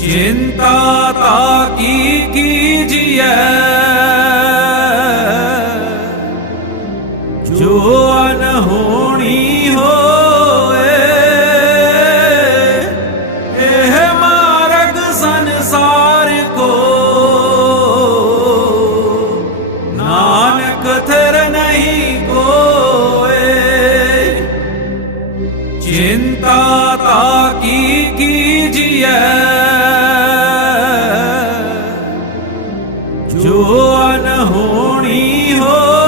चिन्ता ता की कीजिए ਜੋ ਅਨ ਹੋਣੀ ਹੋ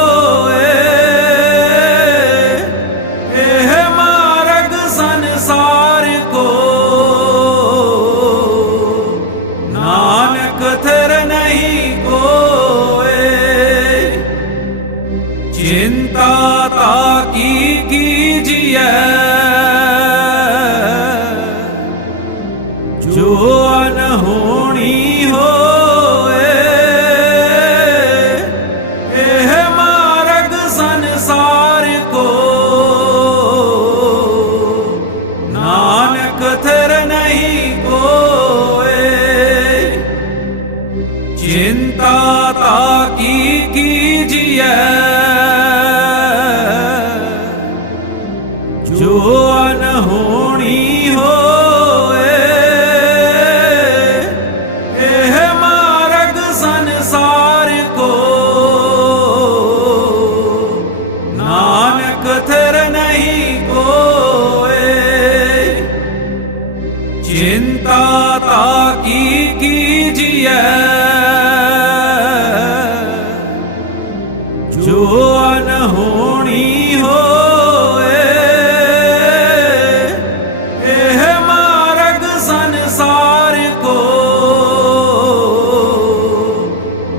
अता की कीजिए जो अनहोनी हो मार्ग संसार को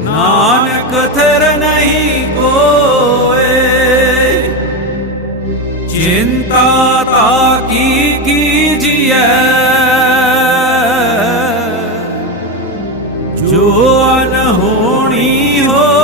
नानक थर नहीं कोए चिंता ताकी कीजिए जो अनहोनी हो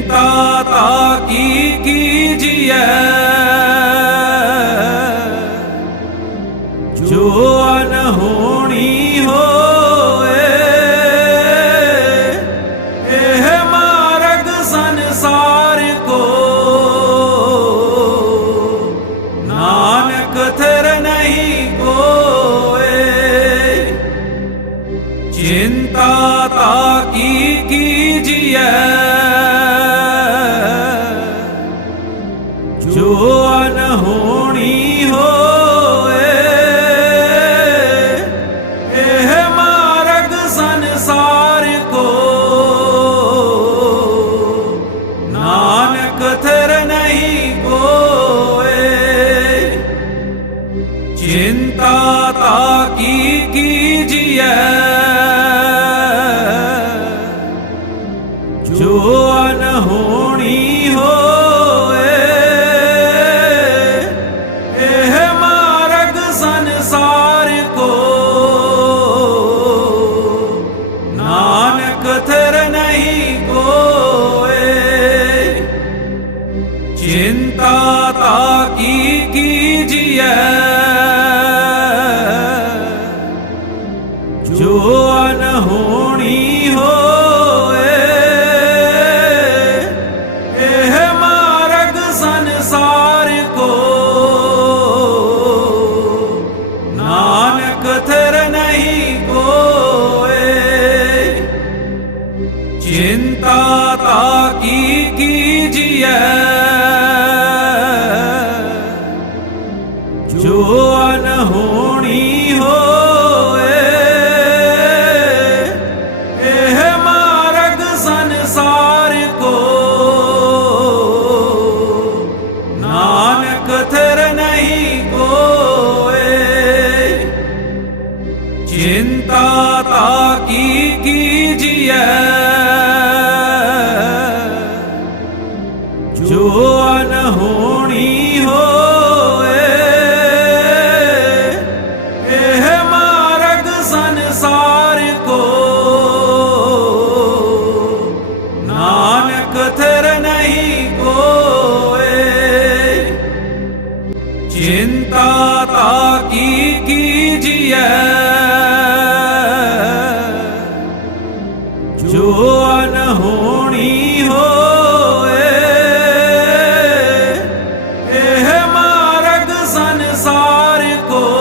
ਚਿੰਤਾ ਤਾ ਕੀ ਕੀਜੀਐ ਜੋ ਅਨ ਹੱਕ ਨਹੀਂ ਕੋਏ ਚਿੰਤਾ ਤਾ ਕੀ ਜੀਏ ਜੋ ਚਿੰਤਾ ਤਾ ਕੀ ਜੀਏ ਜੋ ਅਨਹੋਣੀ ਹੋ ¡Oh!